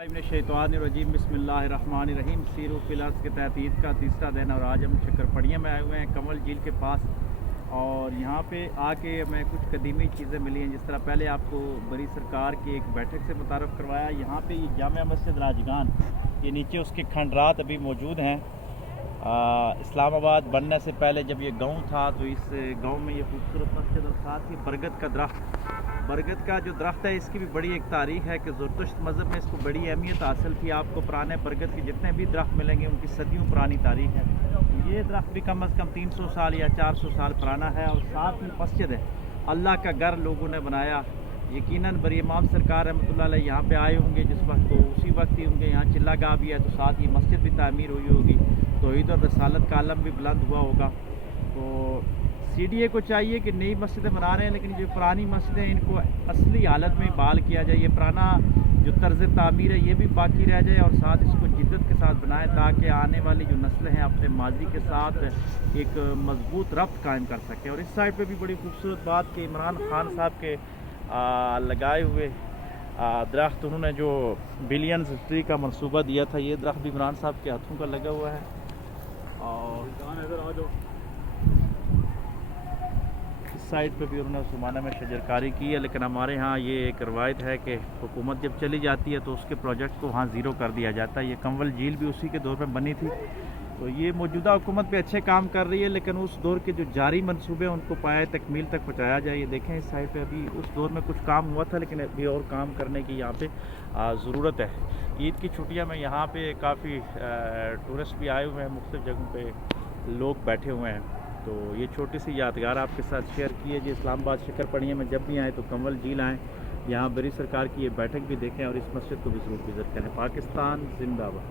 शैतानिर्रजीम बिस्मिल्लाहिर्रहमानिर्रहीम। Sero fillers के तहत ईद का तीसरा दिन और आज हम शक्करपड़िया में आए हुए हैं कंवल झील के पास। और यहाँ पे आके हमें कुछ कदीमी चीज़ें मिली हैं। जिस तरह पहले आपको बड़ी सरकार की एक बैठक से मुतारफ़ करवाया। यहाँ पे ये जामिया मस्जिद राजगान, ये नीचे उसके खंडरात अभी मौजूद हैं। इस्लामाबाद बनने से पहले जब ये गांव था तो इस गांव में ये खूबसूरत मस्जिद और साथ ही बरगद का जो दरख्त है इसकी भी बड़ी एक तारीख है कि ज़रतुश्त मज़हब में इसको बड़ी अहमियत हासिल थी। आपको पुराने बरगद के जितने भी दरख्त मिलेंगे उनकी सदियों पुरानी तारीख है। ये दरख्त भी कम अज़ कम 300 साल या 400 साल पुराना है। और साथ ही मस्जिद है, अल्लाह का घर लोगों ने बनाया। यकीनन बरी इमाम सरकार रहमतुल्लाह अलैह यहाँ पे आए होंगे जिस वक्त, तो उसी वक्त ही उनके यहाँ चिल्ला गा भी है, तो साथ ही मस्जिद भी तामीर हुई होगी, तौहीद और रसालत का आलम भी बुलंद हुआ होगा। तो CDA को चाहिए कि नई मस्जिदें बना रहे हैं लेकिन जो पुरानी मस्जिदें इनको असली हालत में बहाल किया जाए। ये पुराना जो तर्ज तामीर है ये भी बाकी रह जाए और साथ इसको जिद्दत के साथ बनाएं ताकि आने वाली जो नस्लें हैं अपने माजी के साथ एक मजबूत रब्त कायम कर सकें। और इस साइड पे भी बड़ी खूबसूरत बात कि इमरान खान साहब के लगाए हुए दरख्त, उन्होंने जो बिलियंस ट्री का मंसूबा दिया था, ये दरख्त भी इमरान साहब के हाथों का लगा हुआ है। और इस साइड पे भी उन्होंने सुमाना में शजरकारी की है। लेकिन हमारे यहाँ ये एक रवायत है कि हुकूमत जब चली जाती है तो उसके प्रोजेक्ट को वहाँ ज़ीरो कर दिया जाता है। ये कंवल झील भी उसी के दौर पे बनी थी। तो ये मौजूदा हुकूमत पे अच्छे काम कर रही है लेकिन उस दौर के जो जारी मंसूबे हैं उनको पाए तकमील तक पहुँचाया जाए। ये देखें इस साइड पे अभी उस दौर में कुछ काम हुआ था लेकिन अभी और काम करने की यहाँ पे ज़रूरत है। ईद की छुट्टियाँ में यहाँ पे काफ़ी टूरिस्ट भी आए हुए हैं, मुख्तलिफ़ जगहों पे लोग बैठे हुए हैं। तो ये छोटी सी यादगार आपके साथ शेयर की है। जी इस्लामाबाद शक्करपड़िया में जब भी आएँ तो कंवल झील आएँ, यहाँ बड़ी सरकार की ये बैठक भी देखें और इस मस्जिद को भी ज़रूर विज़िट करें। पाकिस्तान जिंदाबाद।